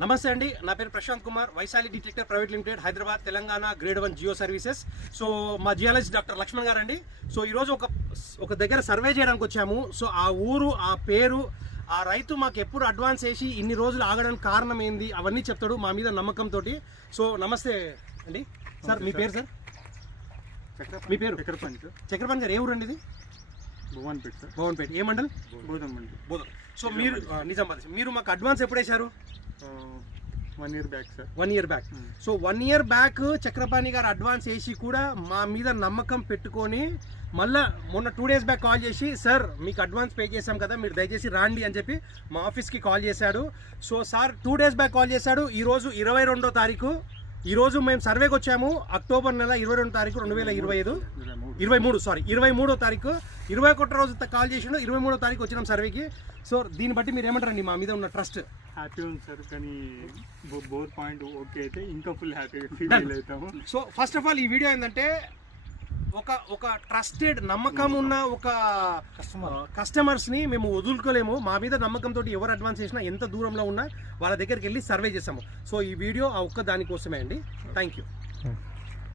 నమస్తే అండి, నా పేరు Prashant Kumar, Vaishali detector private limited, Hyderabad, Telangana, grade 1 geo services. So మా జియాలజిస్ట్ డాక్టర్ లక్ష్మణ్ గారు అండి. సో ఈరోజు ఒక దగ్గర సర్వే చేయడానికి వచ్చాము. సో ఆ ఊరు, ఆ పేరు, ఆ రైతు మాకు ఎప్పుడు అడ్వాన్స్ వేసి ఇన్ని రోజులు ఆగడానికి కారణం ఏంది అవన్నీ చెప్తాడు మా మీద నమ్మకంతో. సో నమస్తే అండి సార్, మీ పేరు సార్? మీ పేరు? చక్రపాణి గారు. ఏ ఊరు అండి ఇది? భువన్పేట సార్. భువన్పేట. ఏ మండల్? బోధం. సో మీరు నిజామాబాద్. మీరు మాకు అడ్వాన్స్ ఎప్పుడు వేశారు? 1 year back sir. 1 year back. So 1 year back Chakrapani గారు అడ్వాన్స్ వేసి కూడా మా మీద నమ్మకం పెట్టుకొని మళ్ళీ మొన్న 2 days బ్యాక్ కాల్ చేసి, సార్ మీకు అడ్వాన్స్ పే చేశాం కదా, మీరు దయచేసి రాండి అని చెప్పి మా ఆఫీస్కి కాల్ చేశాడు. So sir 2 days back call చేశాడు. ఈరోజు 22వ తారీఖు. ఈరోజు మేము సర్వేకి వచ్చాము. అక్టోబర్ నెల 22వ తారీఖు 2025, 23వ తారీఖు. 21 రోజు కాల్ చేసిండు, 23వ తారీఖు వచ్చినాం సర్వేకి. సో దీన్ని బట్టి మీరు ఏమంటారండి మా మీద ఉన్న ట్రస్ట్? హ్యాపీ ఉంది సార్, కానీ బోర్ పాయింట్ ఓకే అయితే ఇంకా ఫుల్ హ్యాపీగా ఫీల్ అవుతాము. సో ఫస్ట్ ఆఫ్ ఆల్ ఈ వీడియో ఏంటంటే ఒక ట్రస్టెడ్, నమ్మకం ఉన్న ఒక కస్టమర్స్ని మేము వదులుకోలేము. మా మీద నమ్మకంతో ఎవరు అడ్వాన్స్ చేసినా, ఎంత దూరంలో ఉన్నా వాళ్ళ దగ్గరికి వెళ్ళి సర్వే చేస్తాము. సో ఈ వీడియో ఆ ఒక్క దానికోసమే అండి. Thank you.